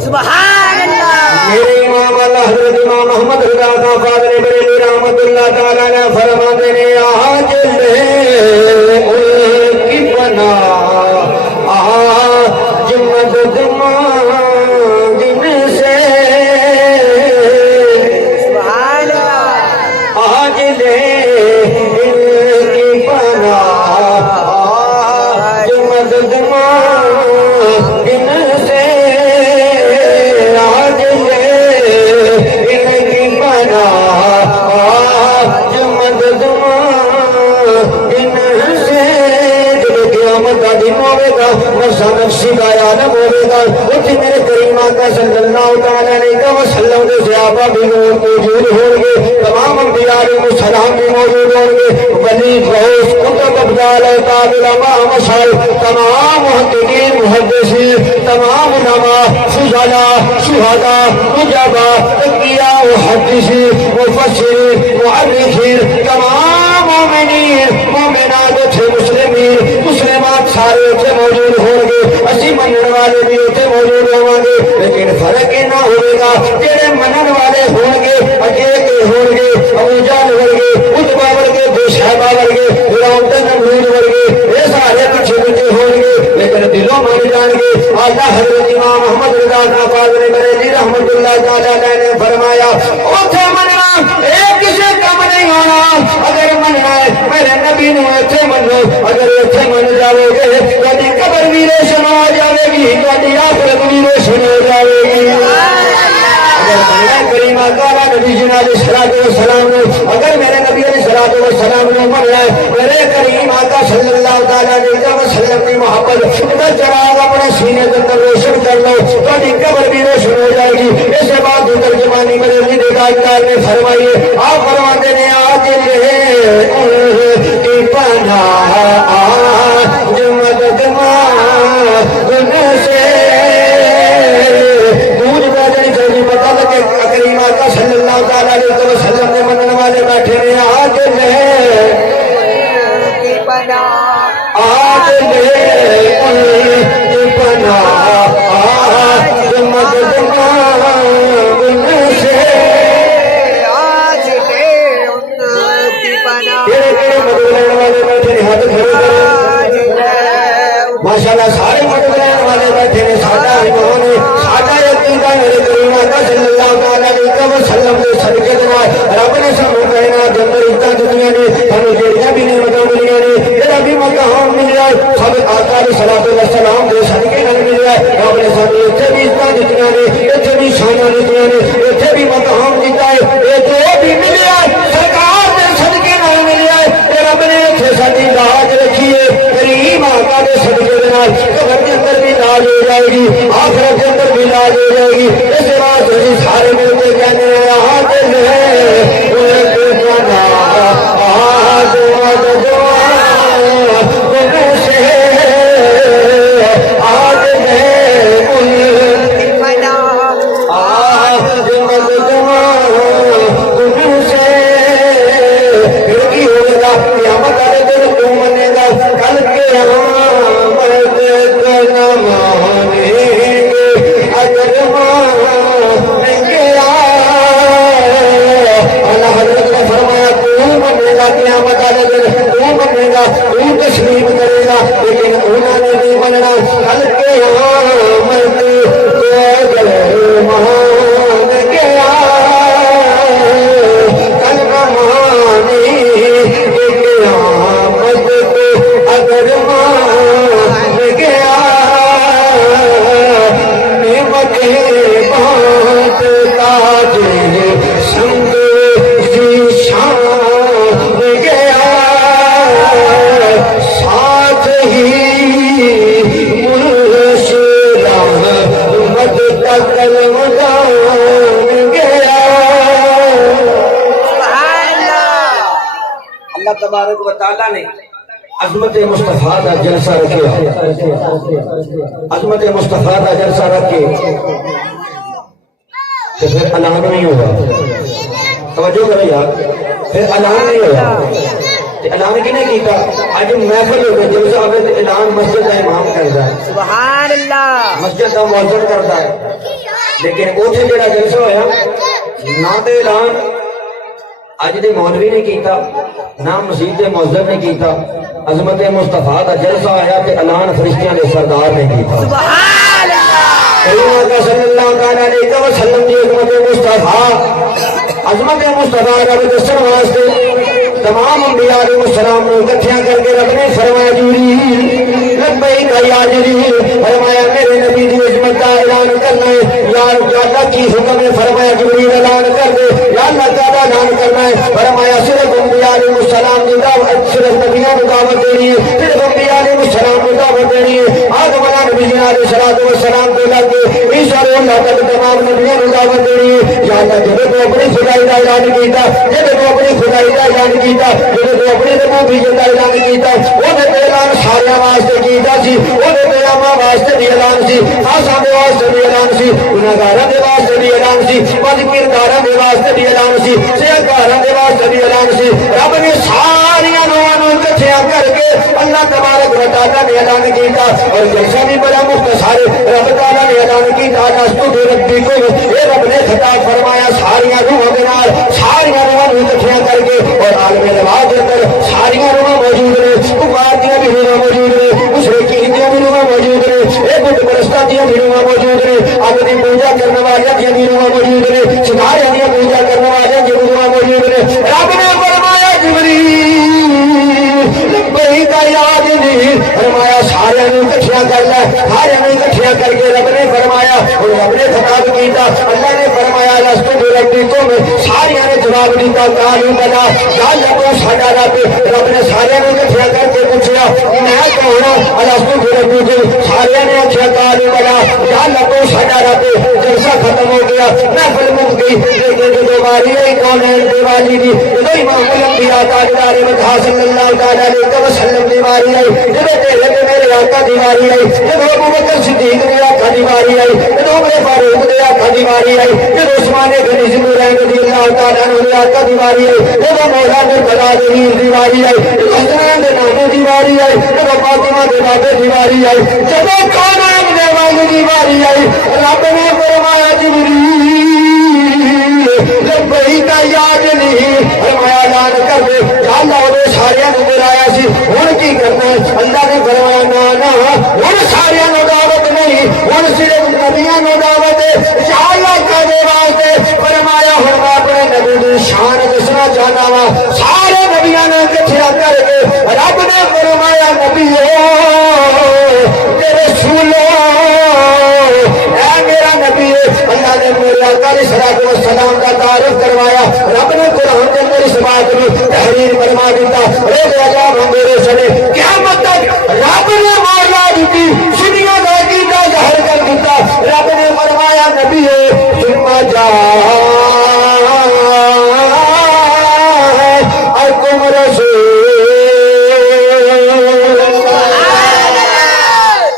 سبحان اللہ میرے امام اللہ حضرت امام محمد رضا خان فاضل بریلوی رحمت اللہ تعالیٰ نے فرماتے ہیں آج لے ان کی پناہ آج مدد مانگن سے سبحان اللہ آج لے ان کی پناہ آج مدد مانگن سے آج لے ان کی پناہ آج مدد مانگن سے جب قیامت کا دن ہوئے گا نفسا نفسی کا عالم ہوئے گا اتنے میرے کریم آقا صلی اللہ تعالیٰ علیہ وسلم کے صحابہ بھی موجود ہوں گے تمام انبیاء علیہ السلام بھی موجود ہوں گے ولی غوث کتب ابدال اعتاب علماء مشاہد تمام محققین محدثین تمام علماء فضلاء شہداء نجباء انبیاء محدثین مفسرین معرخین تمام مومنین مومنات تھے مسلمین مسلمات سارے تھے موجود ہوں گے اسی منن والے بھی تھے موجود ہوں گے لیکن فرق یہ نہ ہوئے گا جڑے منن والے ہوں گے اجے کے ہوں گے ابو جہل ورگے عتبہ ورگے بے شہبہ ورگے فرعون تے نمرود ورگے یہ سارے پیچھے پیچھے ہوں گے لیکن دلوں مان جان گے آقا حضرت امام محمد رضا خان فاضل بریلوی رحمت اللہ تعالی علیہ نے فرمایا اوتھے مننا اے کسے کم نہیں ہونا اگر مننا ہے میرے نبی نو ایتھے منو اگر ایتھے من جاؤ گے تہاڈی قبر بھی روشن ہو جاوے گی تہاڈی آخرت بھی روشن ہو جاوے گی اگر میرے کریم آقا نبی جی علیہ الصلوۃ والسلام نے اگر میرے نبی علیہ الصلوۃ والسلام نے مننا ہے میرے کریم آقا صلی اللہ تعالی علیہ وسلم کی محبت کا چراغ اپنے سینے کے اندر روشن کر لو تہاڈی قبر بھی روشن ہو جائے گی اس کے بعد ترجمانی میرے ہدایتکار نے فرمائی آپ فرماتے ہیں آج لے کی پناہ آج مدد مانگن سے گونج بجنی چاہیے پتہ لگے کریم آقا صلی اللہ تعالی علیہ وسلم نے منن والے بیٹھے ہیں آج لے کی پناہ آج لے ان کی پناہ آج مدد مانگن سے آج لے ان کی پناہ کیڑے کیڑے مدد لینے والے بیٹھے ہیں ہاتھ کھڑے کرو آج لے ماشاءاللہ سارے مدد لینے والے بیٹھے ہیں ساڈا ایمان ہے ساڈا یقین ہے میرے کریم آقا صلی اللہ تعالی علیہ وسلم کے صدقے دے نال رب نے سانوں کائنات دے اندر عزت دتیاں نے سانوں جڑیاں بھی نعمتاں ملیاں نے جڑا بھی مقام ملیا ہے سب آقا علیہ الصلوۃ والسلام دے صدقے نال ملیا ہے رب نے سانوں ایتھے بھی عزت دتیاں نے ایتھے بھی شاناں دتیاں نے ایتھے بھی مقام دتا ہے اے جو بھی ملیا ہے سرکار دے صدقے نال ملیا ہے تے رب نے ایتھے ساڈی لاج رکھی ہے کریم آقا دے صدقے دے نال قبر دے اندر بھی لاج ہو جائے گی آخرت دے اندر بھی لاج ہو جائے گی اس واسطے ہی سارے مل کے کہنے ہیں آج لے ان کی پناہ آج مدد مانگن سے آج لے ان کی پناہ آج مدد مانگن سے پھر کی ہوئے گا قیامت والے دن تو منے گا کل قیامت کو نہ مانیں گے اجر مانیں گے اللہ حضرت نے فرمایا تو منے گا قیامت والے دن تو منے گا تو تسلیم کرے گا لیکن انہوں نے نہیں مننا کل قیامت کو اجر مانیں گے کل نہ مانیں گے قیامت کو اگر مان گیا نعمت بہت تاج سنگ شان گیا ساتھ ہی مرشد مد کا قلم جان گیا سبحان اللہ اللہ تبارک و تعالیٰ نے عظمت مصطفیٰ کا جلسہ رکھے عظمت مصطفیٰ کا جلسہ رکھے تو پھر اعلان نہیں ہوگا توجہ کریں یار پھر اعلان نہیں ہوگا اعلان کنے کیتا اج محفل ہو گئی جلسہ ہوے تے اعلان مسجد کا امام کردا ہے سبحان اللہ مسجد کا مؤذن کردا ہے لیکن اوتھے جڑا جلسہ ہویا نہ تے اعلان اج دے مولوی نے کیتا نہ مسجد دے مؤذن نے کیتا عظمت مصطفیٰ دا جلسہ آیا تے اعلان فرشتیاں دے سردار نے کیتا سبحان اللہ کریم صلی اللہ تعالی علیہ وسلم دی عظمت مصطفیٰ عظمت مصطفیٰ دا دسن واسطے تمام انبیاء علیہ السلام کو اکٹھیاں کر کے رب نے فرمایا جبریل لبیک یا جبریل فرمایا میرے نبی دی عظمت کا اعلان کرنا ہے یا اللہ کی حکم ہے فرمایا جبریل اعلان کر دے یا اللہ تعالی اعلان کرنا ہے فرمایا صرف انبیاء علیہ السلام کی دعوت صرف نبیوں کو دعوت دینی ہے صرف انبیاء علیہ السلام کو دعوت دینی ہے آدم علیہ السلام کو لگ کے عیسیٰ علیہ اللہ تک تمام نبیوں کو دعوت دینی ہے یا اللہ جب تو اپنی خدائی کا اعلان کیتا جب تو اپنی خدائی کا اعلان کیتا جب تو اپنی ربوبیت کا اعلان کیتا وہ اعلان سارے واسطے کیتا سی وہ پیغاماں واسطے بھی اعلان سی خاصاں دے واسطے بھی اعلان سی گناہگاراں دے واسطے بھی اعلان سی بدکرداراں دے واسطے بھی اعلان سی سیاکاراں دے واسطے بھی اعلان سی رب نے ساریاں نواں نوں اکٹھیاں کر کے اللہ تبارک و تعالی نے اعلان کیتا اور جیسا بھی بڑا مختصر رب تعالی نے اعلان کیتا نستو دے ربی کو اے رب نے خطاب فرمایا ساریاں روحاں دے نال ساریاں نواں نوں اکٹھیاں کر کے اور عالم رواج دے اندر ساریاں روحاں موجود نے کفار دیاں بھی روحاں موجود نے مشرکین دیاں بھی روحاں موجود نے اے بت پرستاں دیاں بھی روحاں موجود نے اگ دی پوجا کرنے والیاں دیاں بھی روحاں موجود نے ستارے دیاں پوجا کرنے والیاں دیاں بھی روحاں موجود نے رب نے فرمایا جبریل لبیک یا جبریل فرمایا سارے نوں اکٹھیاں کر لے سارے نوں اکٹھیاں کر کے رب نے فرمایا اور رب نے خطاب کیتا اللہ نے فرمایا لست بربکم سارے نے جواب دیتا قالوا بلا یا اللہ ساڈا رب نے سارے نوں اکٹھیاں کر کے پوچھا میں کون ہوں لست بربکم سارے نے آخیا قالوا بلا یا اللہ ساڈا رب جلسہ ختم ہو گیا محفل مک گئی لیکن جو باری ہے کون ہے دیوالی دی جو امام الانبیاء تاجدار مدح صلی اللہ تعالی علیہ وسلم دی باری آئی جب تیرے تے میرے آقا دی باری آئی جب ابو بکر صدیق دی آقا دی باری آئی جب عمر فاروق دی آقا دی باری آئی جب عثمان غنی ذوالنورین رضی اللہ تعالی عنہ دی آقا دی باری آئی جب مولا مرتضیٰ دی باری آئی جب حسنین دے نانے دی باری آئی جب فاطمہ دے بابے دی باری آئی جب کائنات دے والے دی باری آئی رب نے فرمایا جبریل لبیک یا جبریل فرمایا اعلان کر دے یا اللہ نے سارے نوں بلایا سی ہن کی کرنا ہے اللہ نے فرمایا نا ہن سارے نوں دعوت نہیں ہن صرف نبیوں نوں دعوت ہے یا اللہ کا دے واسطے فرمایا ہن میں اپنے نبی دی شان دسنا چاہنا وا سارے نبیوں نے اکٹھا کر کے رب نے فرمایا نبیو تیرے رسولو اے میرا نبی اللہ نے میرے آقا علیہ الصلوۃ والسلام کا تعارف کروایا رب نے قرآن کے اندر اس بات میں تحریر فرما دیتا روز عذاب میرے سنے قیامت تک رب نے مولا دی دنیا کا عقیدہ ظاہر کر دیتا رب نے فرمایا نبی ثم جاءکم رسول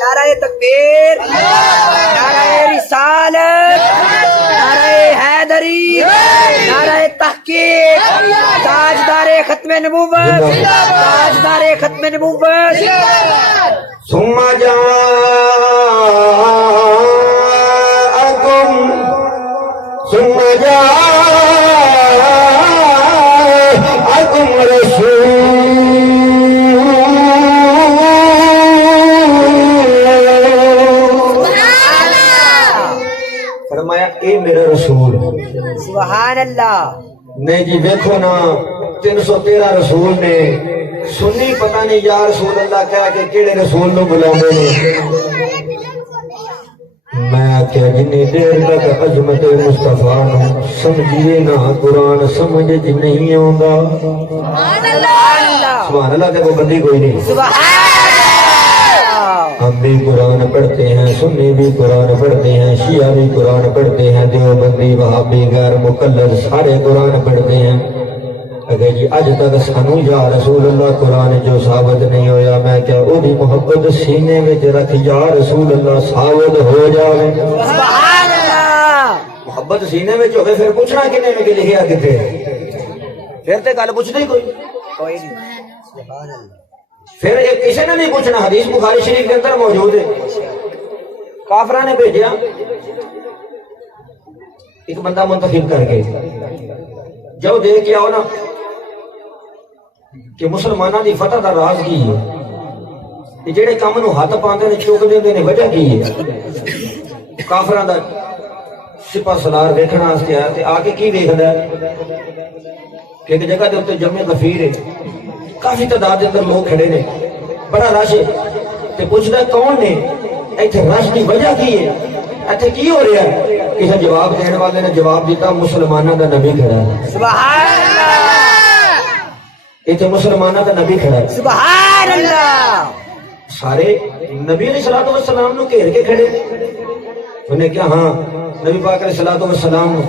نعرہ تکبیر نعرہ رسالت نعرہ حیدری نعرہ تحقیق تاجدار ختم نبوت تاجدار ختم نبوت ثم جاءکم رسول فرمایا اے میرا رسول سبحان اللہ نہیں جی دیکھو نا 313 رسول نے سنی پتہ نہیں یا رسول اللہ کہہ کے کیڑے رسول نو بلاوندے نے میں آخیا جنی دیر تک عظمت مصطفیٰ نو سمجھیے نہ قرآن سمجھ جی نہیں آوندا سبحان اللہ تے وہ بندی کوئی نہیں ہم بھی قرآن پڑھتے ہیں سنی بھی قرآن پڑھتے ہیں شیعہ بھی قرآن پڑھتے ہیں دیوبندی وہابی غیر مقلد سارے قرآن پڑھتے ہیں اگر جی اج تک سانو یا رسول اللہ قرآن جو ثابت نہیں ہویا میں کیا او دی محبت سینے وچ رکھ یا رسول اللہ ثابت ہو جاوے سبحان اللہ محبت سینے وچ ہوے پھر پوچھنا کنے میں کہ لکھیا کتے پھر تے گل پوچھدی کوئی کوئی نہیں سبحان اللہ. پھر ایک کسی نے نہیں پوچھنا، حدیث بخاری شریف کے اندر موجود ہے. کافرہ نے بھیجا ایک بندہ منتخب کر کے، جب دیکھ کے آؤ نا کہ مسلمانوں کی فتح کا راز کی ہے، کہ جہے کام نو ہاتھ پاندے نے چک دیندے نے، وجہ کی ہے؟ کافراں دا سپاہ سالار ویکھنا واسطے آیا تے آ کے کی ویکھدا ہے کہ ایک جگہ دے اوتے جمع غفیر ہے، کافی تعداد دے اندر لوگ کھڑے نے، بڑا رش ہے، تے پوچھدا کون نے ایتھے رش کی وجہ کی ہے، ایتھے کی ہو رہا ہے؟ کسی جواب دینے والے نے جواب دیتا مسلمانوں دا نبی کھڑا ہے. سبحان اللہ. ایتھے مسلمانوں دا نبی کھڑا ہے. سبحان اللہ. سارے نبی علیہ الصلوۃ والسلام نو گھیر کے کھڑے. انہیں کیا ہاں نبی پاک علیہ الصلوۃ والسلام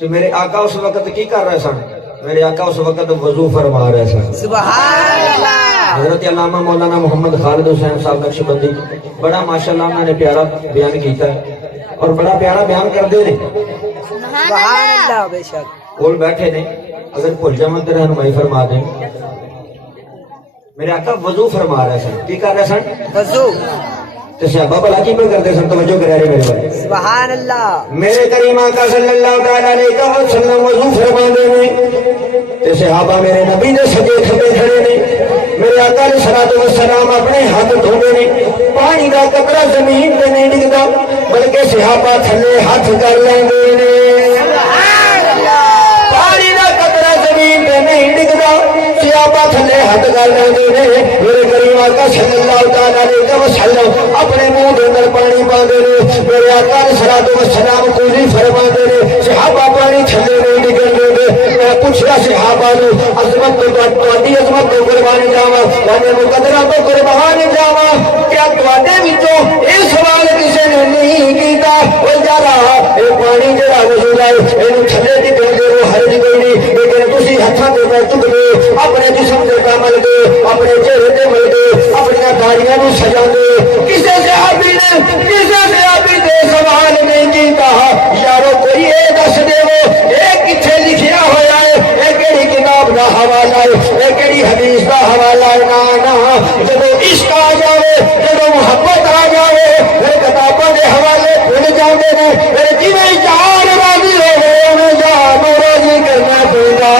کہ میرے آقا اس وقت کی کر رہے سن؟ میرے آقا اس وقت وضو فرما رہے سن. سبحان اللہ. حضرت علامہ مولانا محمد خالد حسین صاحب نقشبندی بڑا ماشاءاللہ انہوں نے پیارا بیان کیتا ہے اور بڑا پیارا بیان کر دے نے. سبحان اللہ. بے شک کول بیٹھے نے، اگر بھول جاواں تے رہنمائی فرما دیں. میرے آقا وضو فرما رہے سن، کی کر رہے سن؟ وضو. تو صحابہ بھلا کی پہ کرتے سن؟ توجہ کرا رہے میرے بھائی. سبحان اللہ. میرے کریم آقا صلی اللہ تعالی علیہ وسلم وضو فرما دے نے تے صحابہ میرے نبی دے سجے کھبے کھڑے نے. میرے آقا علیہ الصلوۃ والسلام اپنے ہاتھ دھوندے نے، پانی دا قطرہ زمین تے نہیں ڈگدا بلکہ صحابہ تھلے ہاتھ کر لیندے نے. پانی دا قطرہ زمین تے نہیں ڈگدا، صحابہ تھلے ہاتھ کر لیندے نے. میرے کریم آقا صلی اللہ تعالی علیہ وسلم اپنے منہ دے اندر پانی پاندے نے. میرے آقا علیہ الصلوۃ والسلام کوزی فرماندے نے، صحابہ پانی تھلے نہیں ڈگن دے. میں پوچھیا صحابہ نو عظمت تو تہاڈی عظمت تو قربان جاواں، تہاڈے مقدرہ تو قربان جاواں، کیا تہاڈے وچوں یہ سوال کسی نے نہیں کیتا او یارا اے پانی جڑا وضو دا اینو تھلے ڈگن دے وہ حرج کوئی نہیں، لیکن تسی ہتھاں تے پیر چک دے، اپنے جسم تے کامل دے، اپنے چہرے تے مل دے، اپنی داڑیاں نو سجا دے. کسے صحابی نے سوال نہیں کیتا یارو کوئی اے دس دے وہ اے کتھے لکھیا ہویا ہے، اے کیڑی کتاب دا حوالہ ہے، اے کیڑی حدیث دا حوالہ ہے؟ نا جدو عشق آ جاوے، جدو محبت آ جاوے، پھر کتاباں دے حوالے بھول جاندے نے. پھر جویں یار راضی ہوے اوویں یار نوں راضی کرنا پیندا.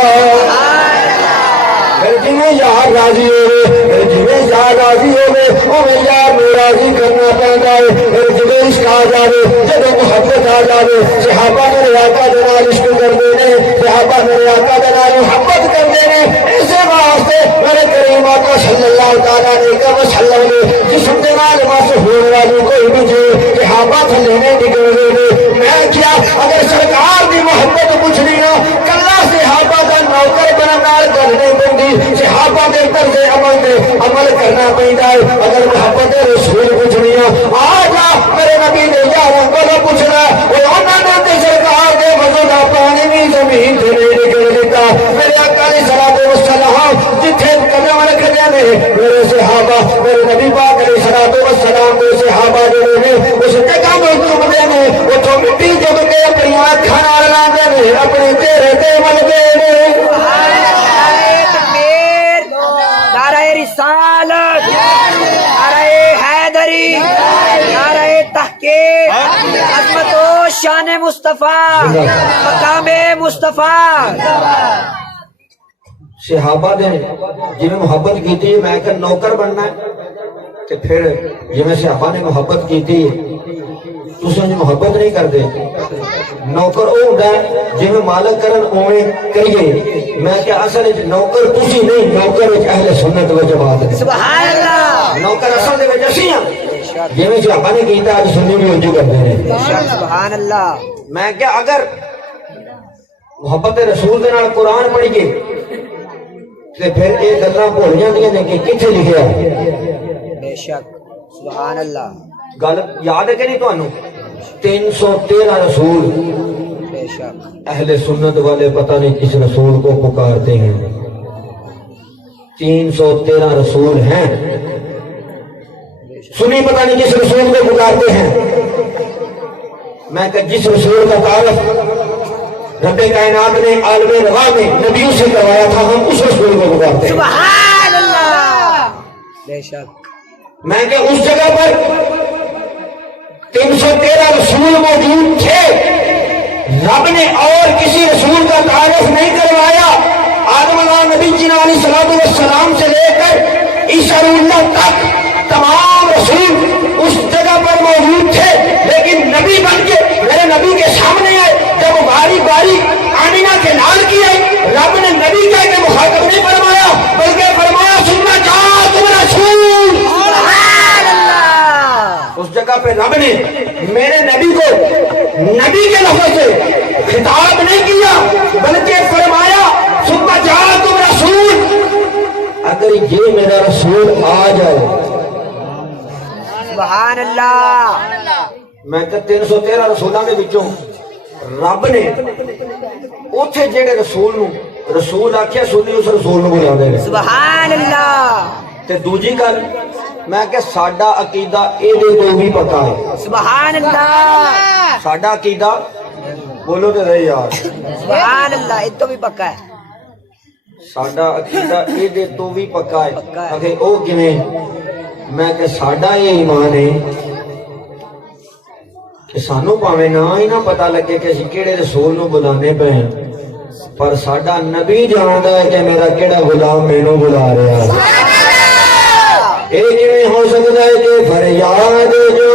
پھر جویں یار راضی ہوے، پھر جویں یار راضی ہوے اوویں یار نوں راضی کرنا پیندا ہے. پھر جویں عشق آ جاوے، جدو محبت آ جاوے، صحابہ میرے آقا دے نال عشق کردے نے، صحابہ میرے آقا دے نال محبت کردے نے. اسی واسطے میرے کریم آقا صلی اللہ تعالی علیہ وسلم نے جسم دے نال مس ہون والی کوئی بھی چیز صحابہ تھلے نہیں ڈگن دے. میں کیا اگر سرکار دی محبت پوچھنی نا کلا صحابہ دا نوکر بنن نال گل نہیں بندی، صحابہ دے طرز عمل تے عمل کرنا پیندا ہے. اگر محبت رسول پوچھنی آ جا میرے نبی دے یاراں کولوں پوچھنا او انہاں نے تے سرکار دے وضو دا پانی بھی زمین تے نہیں ڈگن دتا. میرے آقا علیہ الصلوۃ والسلام جتھے قدم رکھدے نے میرے صحابہ، میرے نبی پاک علیہ الصلوۃ والسلام دے صحابہ جڑے نے اس جگہ تے چومدے نے، اوتھوں مٹی چک کے اپنی اکھاں نال لاندے نے، اپنے چہرے تے ملدے نے. نعرہ رسالت، نعرہ حیدری، نعرہ تحقیق، عظمت و شان مصطفیٰ، مقام مصطفیٰ. صحابہ نے جی محبت کی تھی میں کہ نوکر بننا ہے کہ پھر جی صحابہ نے محبت کی تھی تسی محبت نہیں کرتے. نوکر وہ ہوتا ہے جی مالک کرن اویں کریے. میں کہ اصل نوکر تسی نہیں، نوکر اہل سنت و جماعت ہے. سبحان اللہ. نوکر اصل دے وچ اسی ہاں جی صحابہ نے کیتا اج سنی بھی انجو کرتے ہیں. سبحان اللہ. میں کہ اگر محبت رسول دے نال قرآن پڑھیے تے پھر یہ گلاں بھول جاندیاں نے کہ کتھے لکھیا ہے. بے شک. سبحان اللہ. گل یاد ہے کہ نہیں تانوں؟ 313 رسول. بے شک. اہل سنت والے پتہ نہیں کس رسول کو پکارتے ہیں. 313 رسول ہیں، سنی پتہ نہیں کس رسول کو پکارتے ہیں. میں کہ جس رسول کا تعارف رب کائنات نے عالم روا میں نبیوں سے کروایا تھا ہم اس رسول کو پکارتے ہیں. سبحان بے شک میں کہ اس جگہ پر 313 رسول موجود تھے، رب نے اور کسی رسول کا تعارف نہیں کروایا۔ آدم علیہ نبی جی علیہ السلام سے لے کر عیسیٰ اللہ تک تمام رسول اس جگہ پر موجود تھے، لیکن نبی بن کے میرے نبی کے سامنے آئے۔ جب باری باری آمینہ کے لال کی آئی، رب نے نبی کہہ کے مخاطب نہیں فرمایا، بلکہ فرمایا سننا چاہ تم رسول۔ اس جگہ پہ رب نے میرے نبی کو نبی کے لفظ سے خطاب نہیں کیا، بلکہ فرمایا سننا چاہ تم رسول۔ اگر یہ میرا رسول آ جائے، سبحان اللہ، میں کہ 313 رسولوں کے وچوں رب نے اوتھے جڑے رسول نو رسول آکھیا، سنی اس رسول نو بلا دے۔ سبحان اللہ، تے دوجی گل میں کہ ساڈا عقیدہ اے دے تو بھی پتہ ہے۔ سبحان اللہ، ساڈا عقیدہ بولو تے رہے یار، سبحان اللہ، یہ تو بھی پکا ہے۔ ساڈا عقیدہ اے دے تو بھی پکا ہے۔ پکا ہے۔ اکھے او کیویں؟ میں کہ ساڈا یہ ایمان ہے کہ سانو پاویں نہ ہی نہ پتہ لگے کہ اسی کیڑے رسول نو بلانے پے ہیں، پر ساڈا نبی جاندا ہے کہ میرا کیڑا غلام مینوں بلا رہا ہے۔ اے کیویں ہو سکدا ہے کہ فریاد جو